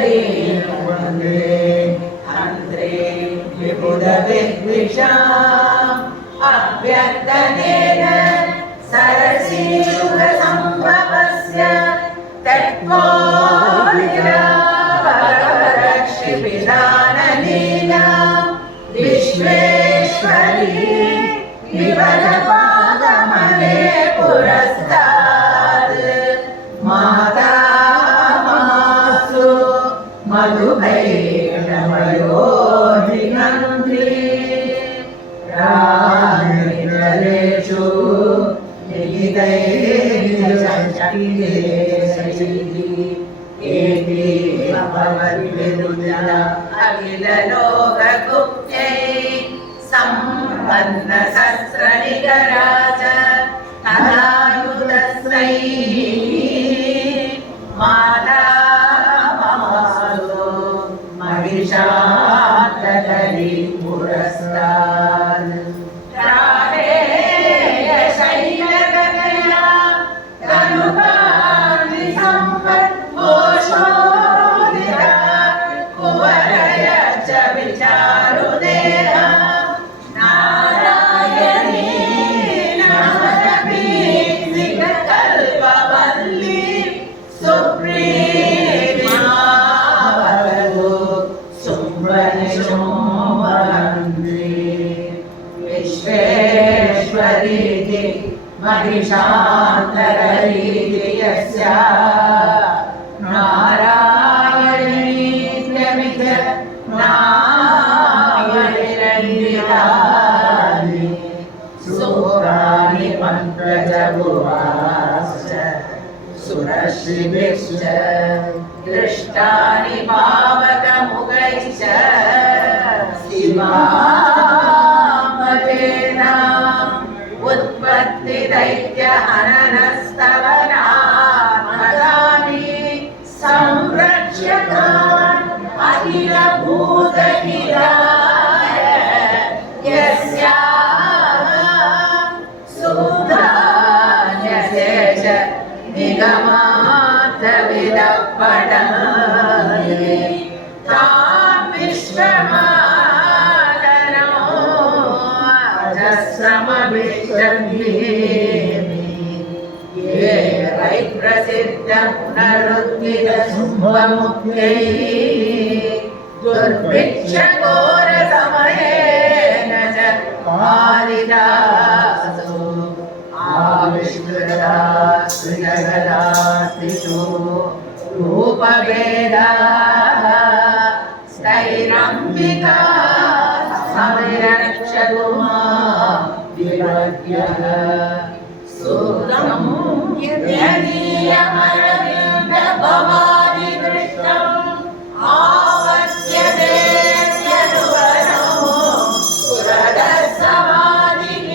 वन्दे हन्त्रे विबुधविद्विषाम् अभ्यर्थनेन सरसीयुगसम्भवस्य तत्त्वोदिरावरक्षिपिदानलीला विश्वेश्वरी विवरपादमले पुरस्तात् माता मासु मधुभैरवयोधिनन्त्री रामेषु अखिललोकगुप्त्यै सम्पन्न शस्त्रनिकराज तदायुधस्यै माता ममासु महिषात्तकरी पुरस्तात् विश्वेश्वरीति महिषान्तरीति यस्या नारायणीत्यमित नामनिरञ्जितानि सूत्राणि पङ्कजभुवाश्च सुरश्रिभिश्च दृष्टानि पावकमुखैश्च शिवामतेना उत्पत्ति दैत्य अननस्तवनात्मकानि संरक्ष्यतान् अखिल भूतकिराय यस्याः सूत्राण्यशेष निगमार्थविदः पठन्ति तान् विश्वमादनो अजस्रमभिषङ्गेमि ये वै प्रसिद्धपुनरुत्थितशुम्भमुख्यैः दुर्भिक्षघोरसमयेन च कालिदासो आविष्कृतास्तु जगदातिषु रूपभेदाः स्थैरम्बिका संरक्षतु मां विवर्यः सूत्रं यदीयमरविन्दभवानि दृष्टम् आवर्त्यते यदुवनो पुरदः समाधिः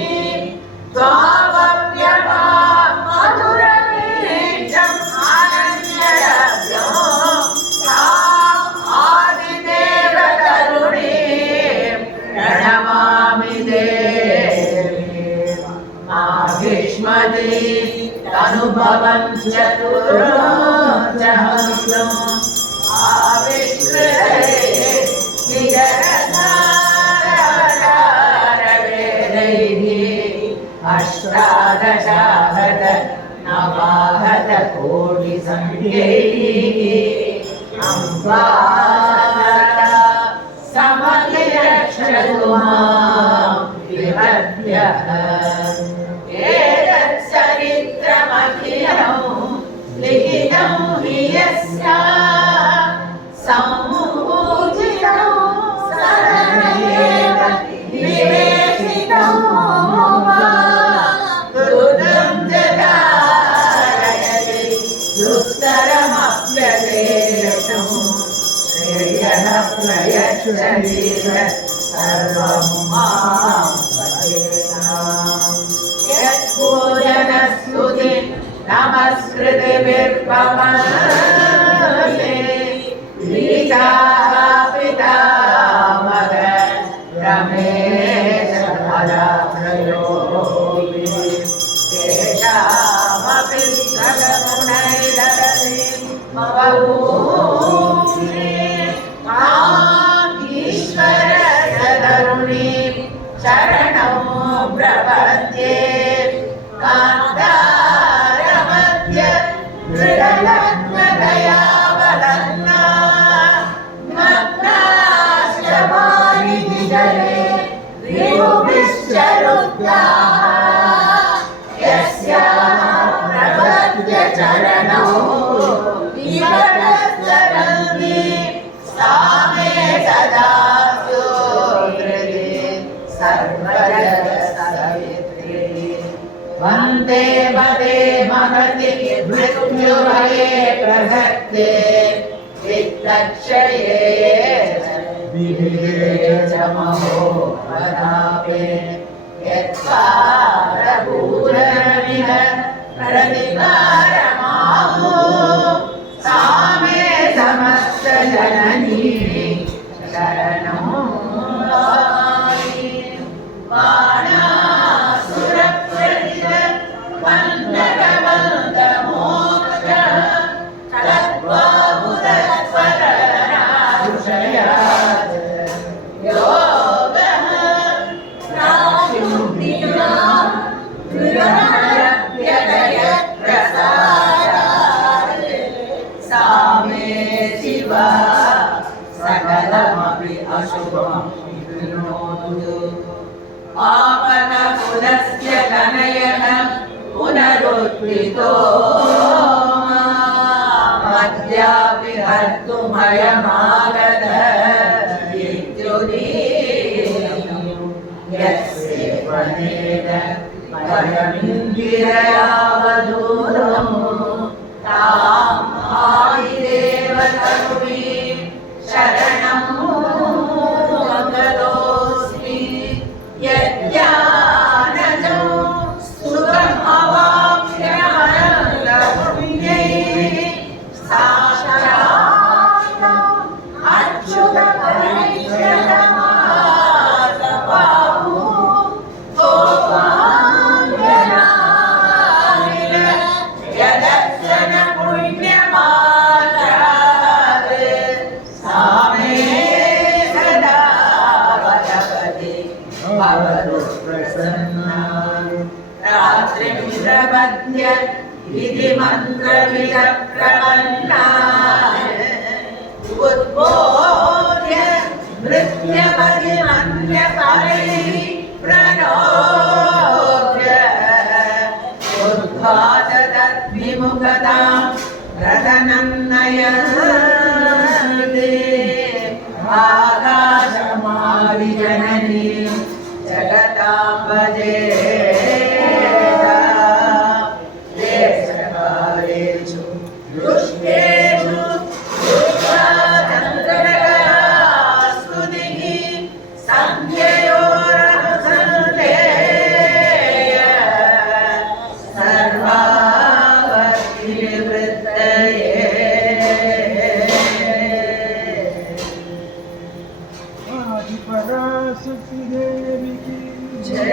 त्वावप्यपा मधुरवीक्षम् आनन्यलभ्यो ताम् आदिदेवतरुणीं प्रणमामि देवी माहिष्मती तनुभवं चतुरोऽहम् आविष्कृते निजरसारवेदैः अष्टादशाहत नवाहत कोटिसंख्यैः अम्बासरा समतिरक्षतु मां विवर्यः एतच्चरित्रमखिलं लिखितं हि यस्या सम्पूजितं शरणमेव निवेशितं दुर्गं जगारयति दुस्तरमप्यदेशं श्रेयः प्रयच्छति सर्वं मां भजेताम् यत्पूजनस्तुति नमस्कृतिभिर्पमते गीताः पितामह रमेश तेषामपि सदगुणैर्ददति बहु ईश्वर सदरुणि शरणं प्रपद्ये कान्तारमध्य दृढलग्नदयावलग्ना नग्नाश्च वारिधिजले रिपुभिश्च रुद्धाः यस्याः प्रपद्य चरणौ विवरस्तरन्ति सा मे सदा सुहृदि सर्वजगत्सवित्री वन्दे वदे महति मृत्युभये प्रसक्ते वित्तक्षये विविधे च महोपरापे यत्कारभूरमिह प्रतिकारमाहु सा मे समस्तजननी शरणं वामि बाणासुरप्रतिद वन्दनवन्दमोक्ष तत्त्वाबुधस्वरनारुषयात् योगः प्राशुभ्रिया प्रसादात् सा मे शिवा सकलमपि अशुभं विनोतु पावनकुलस्य तनयः पुनरुत्थितो मद्यापि हर्तुमयमागतः विद्युदीयं यस्सेवनेन परमिन्दिरयावधूतं तां आदिदेवतनुवीं शरणं गतोऽस्मि यज्ञानजं सुखमवाप्स्यमनन्तपुण्यैः साक्षात् अच्युतपरिश्रतमासपाहु गोपाङ्गनामिन यदर्शन पुण्यमात्रात् सा मे सदा भगवति भवतु प्रसन्ना रात्रिं प्रपद्य विधिमन्त्रविदप्रपन्ना उद्बोध्य नृत्यपतिमन्यकरैः प्रणोद्य उद्घाटतद्विमुखतां रतनं नयन्ते आकाशमाविजननीं जगतां भजे देशकालेषु दुष्टेषु दुर्गाचन्द्रकलास्तुतिः सन्ध्ययोरनुसन्धेय सर्वावर्तिनिवृत्तये आदिपराशक्ति देवी की जय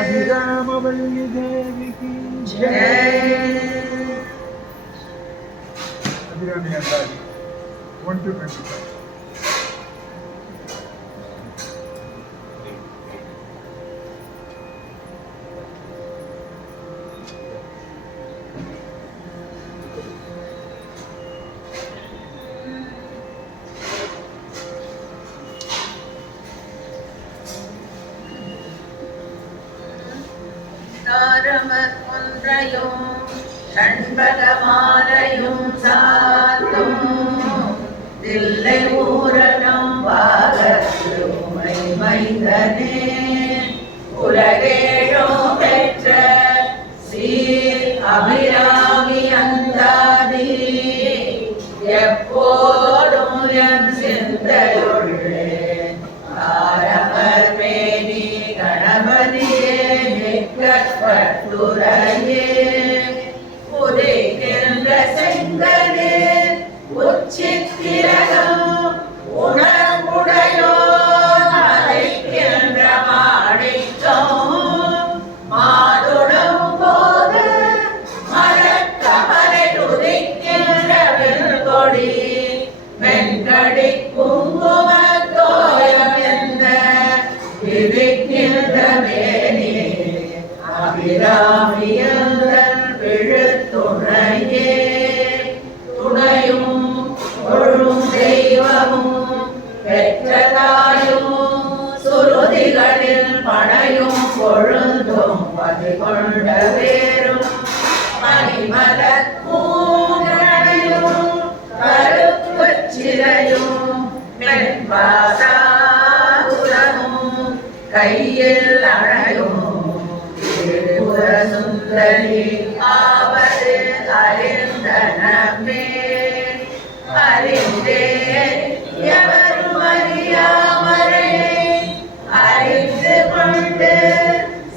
अभिरामवल्ली देवी की जय अभिरामी अंदाजी 1 to 25 तारमत्मन्त्रयो षण्बलमालयुं सातुं दिल्लै पूरणं वागत्रुमै मैदने उलगेळो பெற்ற சீர் அபிராமி அந்தாதி எப்போதும் என் சிந்தையுள்ளே ஆரமர்மேனி கணபதியே நிற்கப்பட்டுரையே உதைக்கின்ற செங்கனே உச்சித்திரகம் உணர்வுடையோ அழைக்கின்ற மாணிக்கம் பாசாங்குரமும் கையில் அணையும் திரிபுர சுந்தரி ஆவது அறிந்தனமே. அறிந்தேன் எவரும் அறியாமலே அறிந்து கொண்டு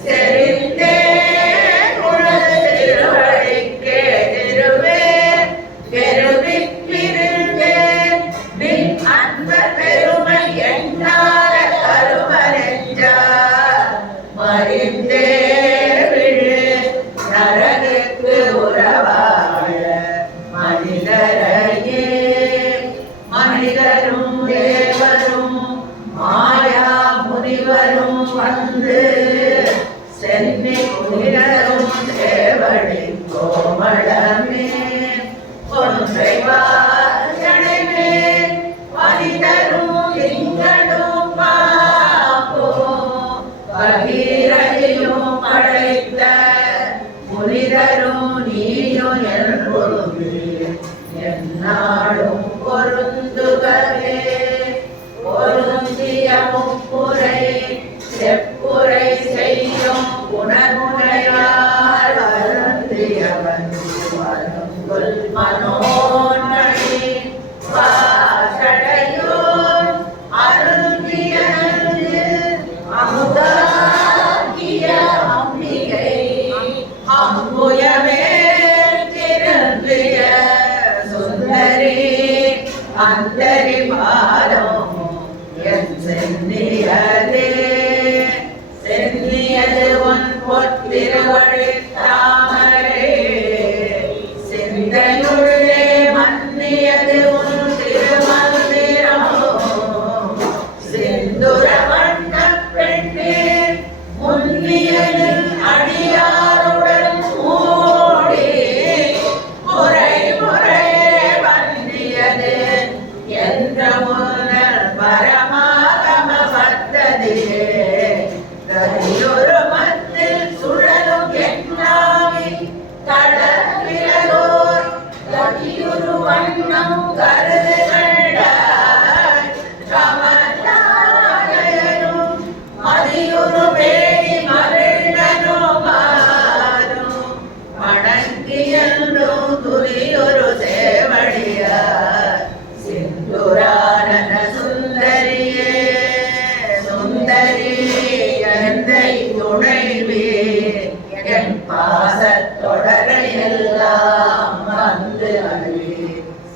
செறிந்தேன் உனது திருவடிக்கே திருவே பெருமிப்பிருந்தேன் நின் அன்ப பெருமை எண்ணாத கருமரெஞ்சார் மறிந்தே விழு நரகுக்கு உறவாய மனிதரையே. மனிதரும் தேவரும் மாயா முனிவரும் வந்து சென்னி குனிதரும் தேவடி கோமளமே. ஒன்றை வாழமே மனிதரும் திங்களும் பாப்போ பகீரதியும் படைத்த புனிதரும் நீயும் என்பொருள் எந்நாளும் பொருந்துகவே. பொருந்திய முப்புரை செப்புரை செய்யும் குணமுடையார் வருந்தியவன் வருங்குல் மனோன்மணி வாசடையோர் அருந்திய அமுதாகிய அம்பிகை அம்புயமே திருந்திய சுந்தரி அந்தரி பாதம் என் சென்னியதே. சென்னியது உன் பொத்திருவழி தாமரை சிந்தையுள்ளே மன்னியது உன் திருமந்திரம். சிந்துர வண்ண பெண்ணே முன்னியலில் அடியாருடன் மூடி முறை முறையே வன்னியது என்ற முன்னர் பரமாகம பத்ததியே. கதியொரு மத்தில் சுழலும் எண்ணாவி கடற்பிலதோர் கதியுரு வண்ணம் கருது கண்டாய் கமலாயனும் மதியுரு வேணி மகிழ்ந்தனும் மாறும் வணங்கியன்றும் துரியொரு சேவடியார் சிந்துரானன சுந்தரியே. சுந்தரி எந்தை துணைவே என் பாசத்தொடரை எல்லாம் வந்து அழி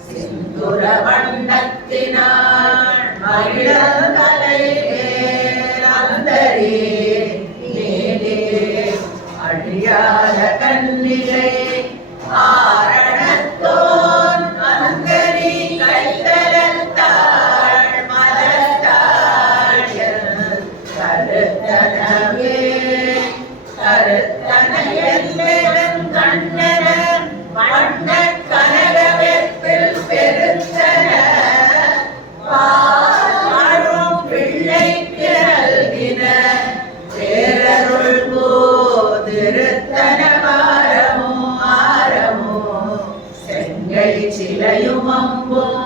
சிந்துர வண்ணத்தினாள் மகிழலை அந்தரி நீனே அழியாத கண்ணிலை ஆரணத்தோன் அந்தரி கைத்தலத்தாள் மலத்தாள் கருத்தனவே. கருத்தனையன் கண்ணன வண்ண கனக வெப்பில் பெருத்தன பாழும் பிள்ளைக்கு நல்கின பேரருள் திருத்தன மாரமோ ஆரமோ செங்கை சிலையும் அம்பும்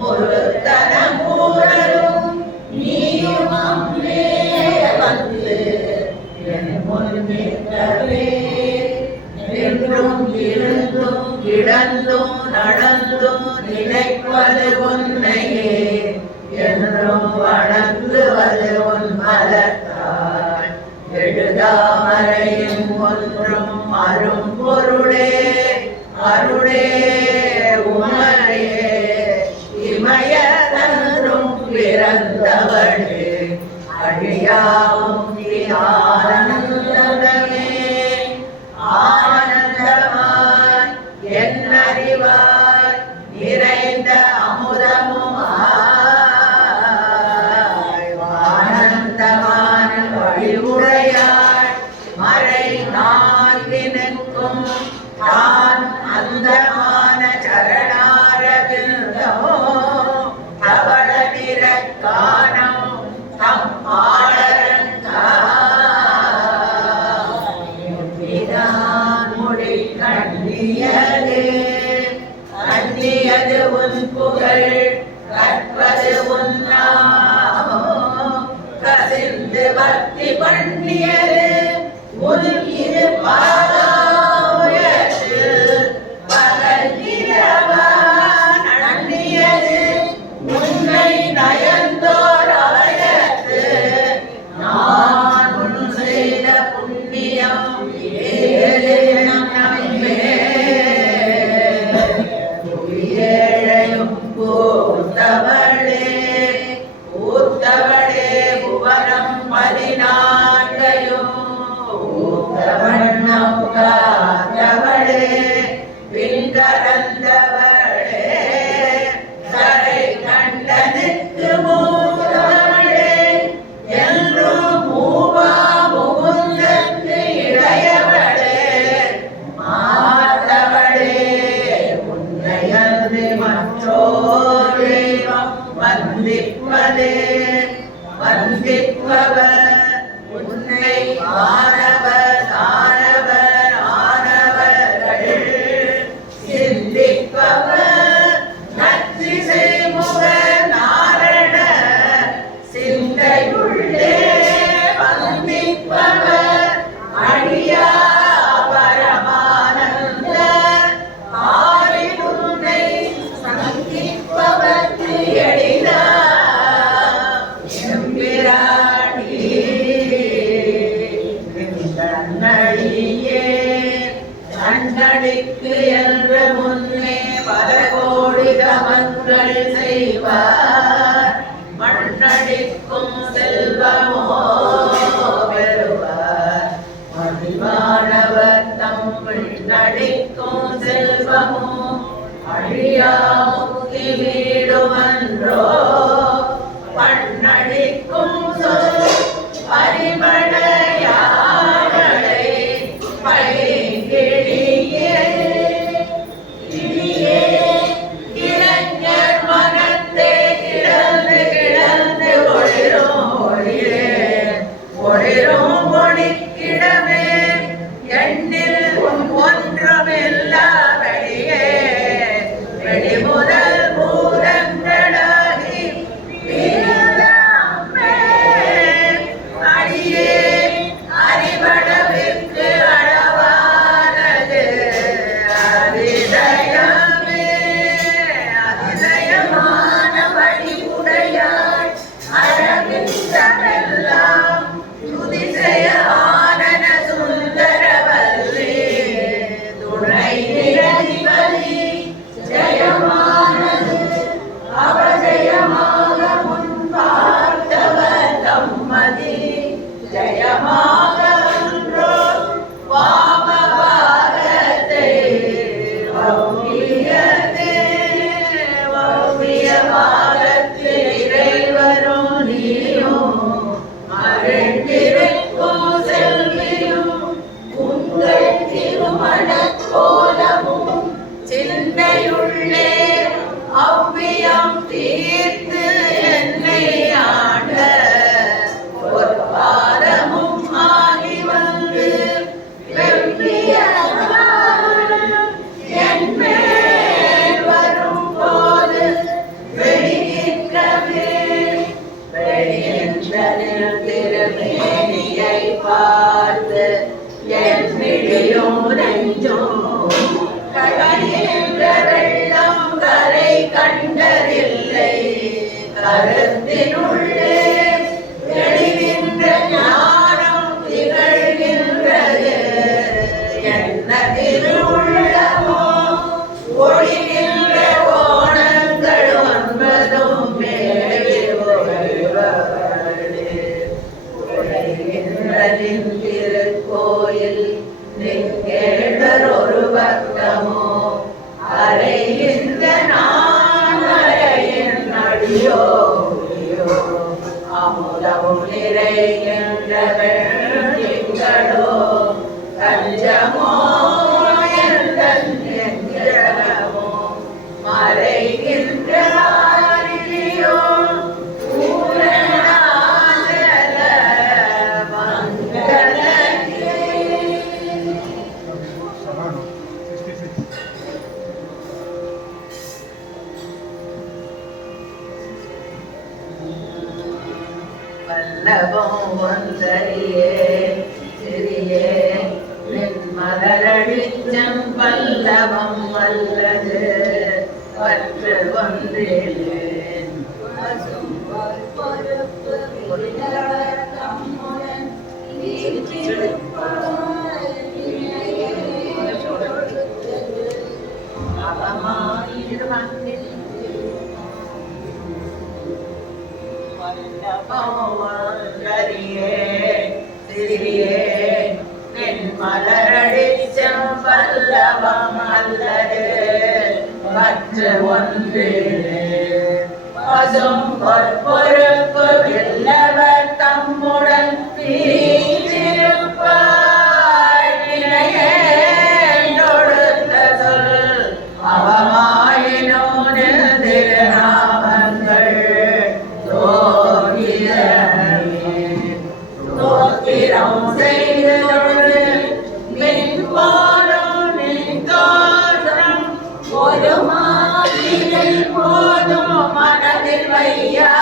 முருத்தன மூரலும் நீயும் அம்மே வந்து என் முன் நிற்கவே. நின்றும் இருந்தும் கிடந்தும் நடந்தும் நினைப்பது உன்னையே என்றும் வணங்குவது உன் மலத்தாள். எழுதாமறையும் ஒன்றும் அரும் பொருளே அருளே உமையே இமயதன்றும் பிறந்தவளே அழியாவும் ஆனந்தமே. ஆனந்தமாய் என் அறிவாய் நிறைந்த அமுதமும் ஆனந்தமான வழிவுடையாய் மறை நான்கினுக்கும் தான் அந்தமான சரணாரவிந்தமோ தவள நிற காணம் தம் முடி கண்ணியதே. கண்ணியது உன் புகழ் கற்பது உன்னா பக்தி பண்ணியது உன் இரு பாதாயத்தில் பகல் இரவா நன்னியது உன்னை நயந்தோர் ஆயத்து நான் உன் செய்த புண்ணியம் ஏழேனம் நம்பே ஏழையும் கூத்தவளே கூத்தவளே புவனம் 14 ஊத்தவண்ணம் காத்தவளே பின்கரந்தவளே கரை கண்டனுக்கு மூத்தவளே என்றும் மூவா முகுந்தற்கு இளையவளே மாத்தவளே உன்னையன்று மற்றோர் தெய்வம் வந்திப்பதே வந்திப்பவர் உன்னை ஆனவர் ஆனவர் ஆனவர்கள் சிந்திப்பவர் நற்றிசை முக நாரண சிந்தையுள்ளே வந்திப்பவர் அழியா பரமானந்த ஆரி உன்னை சந்திப்பவர்க்கு எளிதா எம்பிராட்டி தன்னடியே தன்னடிக்கு என்று முன்னே பல கோடி தவங்கள் செய்வார் மண்ணடிக்கும் செல்வமோ பெறுவார் மதிவானவர் தம் நடிக்கும் செல்வமோ அழியா முக்தி வீடுமன்றோ பண்ணடிக்கும் சொல் பரிமளையாடலை பைங்கிழியே கிளியே இளைஞர் மனத்தே கிடந்து கிடந்து ஒளிரும் ஒளியே ஒளிரும் ஒளிக்கிடமே எண்ணில் ஒன்றுமில்லா வெளியே வெளிமுதல் பூதங்களாகி அடியே அறிவடவிற்கு அளவானது அதிசயமே அதிசயமான வழிமுறையாள் அழகின்றமெல்லாம் துதிசய ஆனன சுந்தரவல்லி துணை நிரதிபதி ஜெயமானது அவஜயமாக முன் பார்த்தவர் தம்மதி ஜெயமாக அன்றோ வாமபாரத்தை வௌவியதே வௌவியவாதத்தில் இறைவரும் நீயும் மகிழ்ந்திருக்கும் செல்வியும் உங்கள் திருமணக் கோலமும் சிந்தையுள்ளே அவ்வியம் தீர்த்து என்னை ஆண்ட பொற்பாதமும் ஆகி வந்து வெவ்விய என் மேல் வரும் போது வெளியின்றவே வெளியின்றனில் திருமேனியை பார்த்து என் விழியும் நெஞ்சும் கழிகின்ற வெள்ளம் கரை கண்டதில்லை கருத்தினுள்ளே தெளிகின்ற ஞானம் திகழ்கின்றது என்ன திருவுள்ளமோ ஒளிகின்ற கோணங்கள் 9 மேலே உலகின்றதின் திருக்கோயில் நிற்கேடர் ஒரு பக்தமோ அறைகின்ற நான் அறையின் அடியோ அமுதமும் நிறைகின்ற வெண்களோ கஞ்சமோ என்கிறமோ மறைகின்ற ஆரிலியோ பூரணாஜல மங்களே Savano, 66. வல்லபம் ஒன்றையே சிறியே நின் மலரடிச்சம் பல்லவம் அல்லது பற்று ஒன்றிலே மலரடிச்சம் பல்லவம் அல்லது பற்று ஒன்றிலே பசும் பொறுப்பு வெல்லவர் தம்முடன் தொடுத்த சொல் அவமாயினோ திருநாமங்கள் தோத்திரம் செய்து மின் போலும் நின் தோற்றம் ஒரு மாதிரி போதும் மனதில் வையாதவர்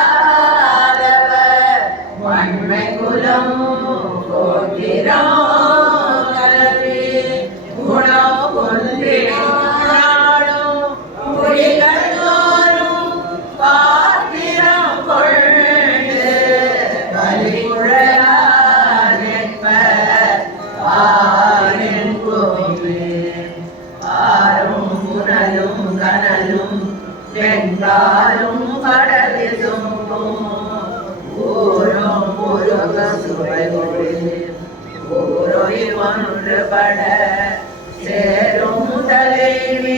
வன்மை குலம் கோத்திரம் கல்வி குணம் ஒன்றினாலும் குடிகளோரும் பாத்திரம் கொண்டு பலிகுழலானென்ப ஆரின் கோவே ஆரும் புனலும் கனலும் வெண்காலும் கடலில் தும்பும் ஊரும் உருக சுவைகொடு ஊரொய் ஒன்றுபட சேரும் தலைவி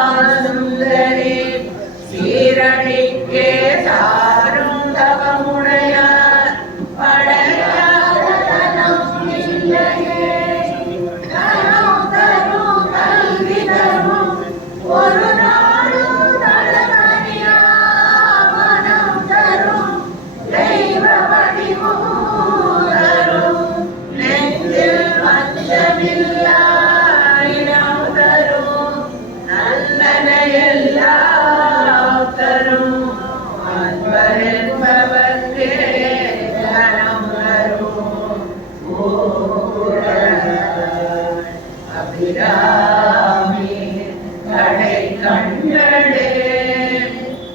சிவகாசுந்தரி சீரணிக்கே சாரும் தவமுடையார் படையாதனம் இல்லையே ஒரு நாளும் தளமறியா மனம் தரும் தெய்வ வடிவும் தரும் நெஞ்சில் மஞ்சமில்லா இடம் தரும் நல்லன எல்லாம் தரும் அன்பரென்பவர்க்கே தனம் தரும் அபிராமி கடை கண்களே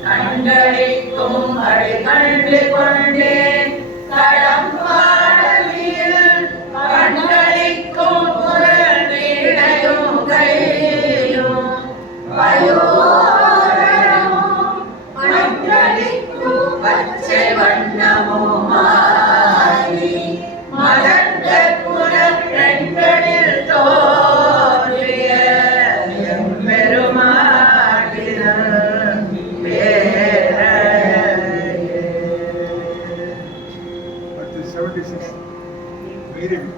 கண்களிக்கும் அடை கண்டு கொண்டேன் கடம்பாடலில் கண்களிக்கும் குரல் வீணையும் கையும் பயோரமும் மண்களிக்கும் பச்சை வண்ணமுமாய் மலர்ந்த குலம் பெண்களில் தோன்றிய That is 76. Very good.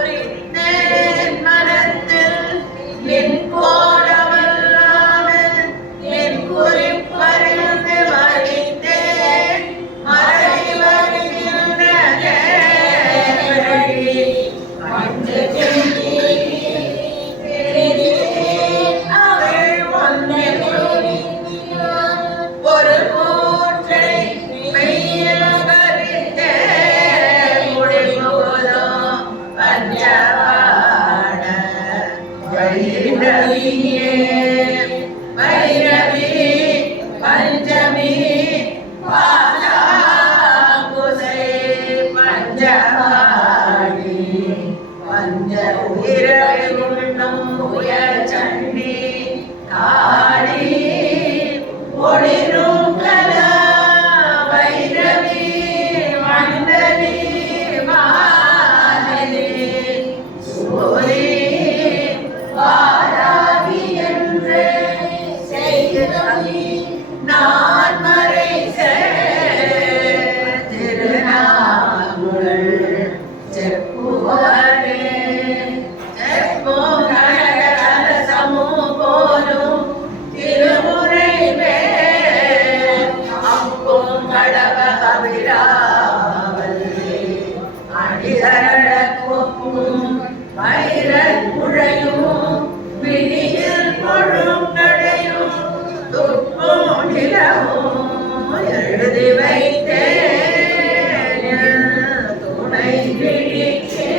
குறித்தேன் மனத்தில் என் கோலமல்லாமல் என் குறிப்பறிந்து மறித்தேன் மறை வருகின்ற அவள் ஒன்றில் ஒரு கூற்றை மெய்யகரித்தே முடிவுதோ பஞ்சவாட வைரவியே வைரவி பஞ்சமி பாலாங்குசை பஞ்சவாடி பஞ்ச உயிரை உண்ணும் உயர் சண்டி காளி ஒளிரும் கலா வைரவி மண்டலி மாலினி சூரி வாராகி என்று செய்கிறவி நான் மறை திருநாங்குழல் செப்புவரே செப்போ கனகரசமோ போலும் திருமுறை அம்பும் கடவ கவிராவல்லி அடிதரழ கொப்பும் வைரக் குழையும் எழுதி வைத்தேன் துணை விழிக்கே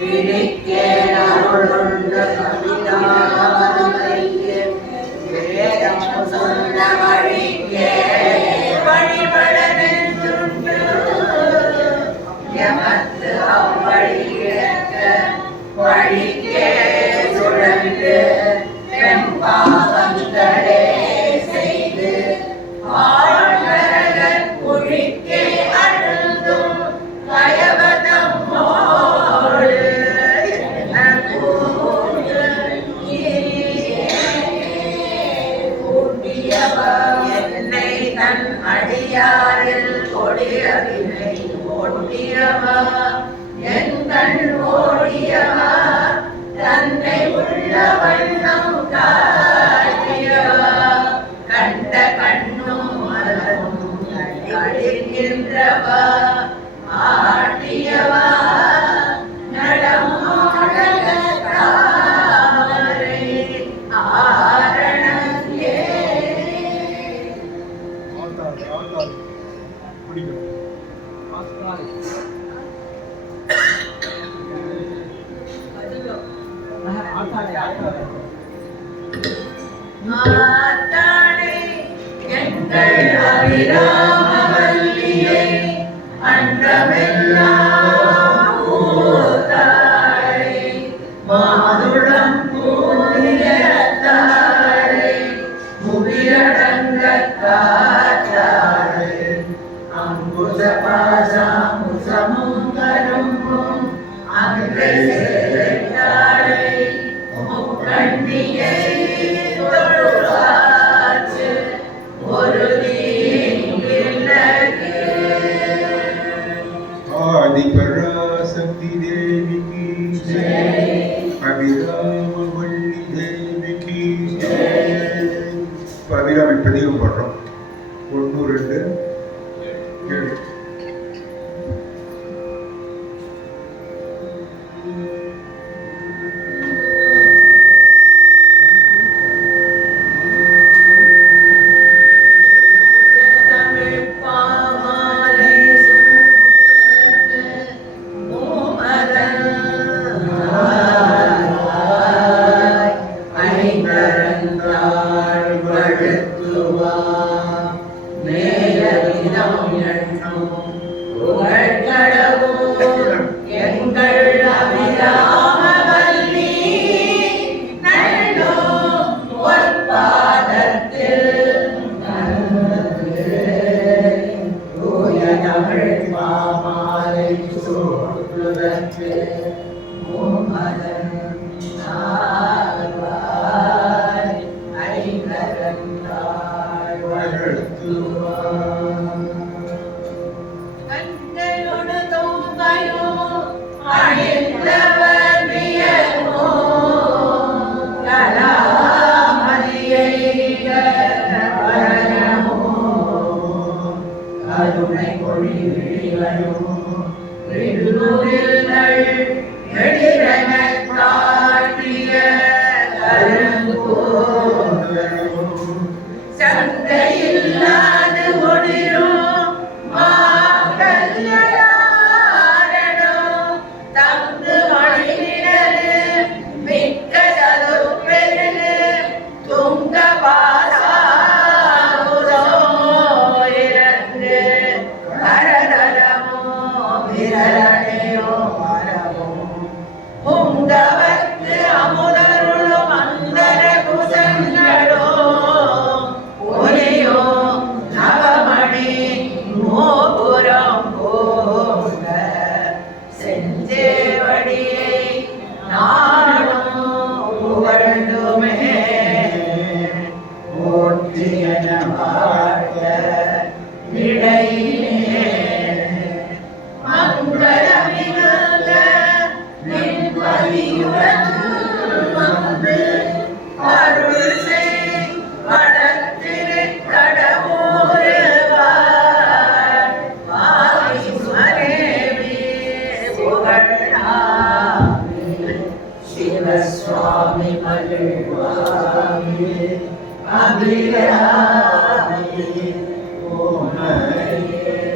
விழிக்கே அருளுண்டு கவிதாவைக்கு வேதம் சொன்ன வழிக்கே வழிபட நின்றுண்டு எமக்கு அவ்வழியேற்க வழிக்கே சுழன்று பாவங்களே செய்து ஆழ்நரகர் குழிக்கே அழுந்தும் கயவதம்மோடு என்னை தன் அடியாரில் கொடியவினை ஓட்டியவா என் கண் ஓடியவா தன்னை உள்ள வண்ணம் காட்டியவா கண்ட கண்ணும் மலரும் கழிக்கின்றவா ஆட்டியவா நடம் தாமரை ஆரணே மாத்தாளே எங்கள் அபிராமவல்லியை அன்றமெல்லாம் பூத்தாளே மாதுளம் பூரிய தாளே முகிலடங்க காற்றாளே அங்குச பாசாமுசமும் கரும்பும் அங்கை சேர்த்தாளே முக்கண்ணியை தொழுவாச்சு ஒரு தீங்கில்லகே ஆதிபராசக்தி தேவிக்கு ஜெய் அபிராமவல்லி தேவிக்கு ஜெய். இப்போ அபிராமி பதிவு படுறோம் 1 2 7. எங்கள் அபிராமவல்லி நல்லோ பொற்பாதத்தில் தூய தமிழ் மாமாலை சூடுவதற்கு மூமதன் ஆழ்வாய் ஐங்கரந்தாய் வாழ்த்துவாய் கண்களோடு தூங்கையோ அழிந்தவர் வியர்வோ கலாமதியை வரமோ கருணை பொழிவிழிகளோ விழுவில்கள் எழிலெனக் காட்டிய கருங்கோலோ சந்தையில்லாது ஒளிரும் Swami Malirwami Abhirami ஓம் ஹரியே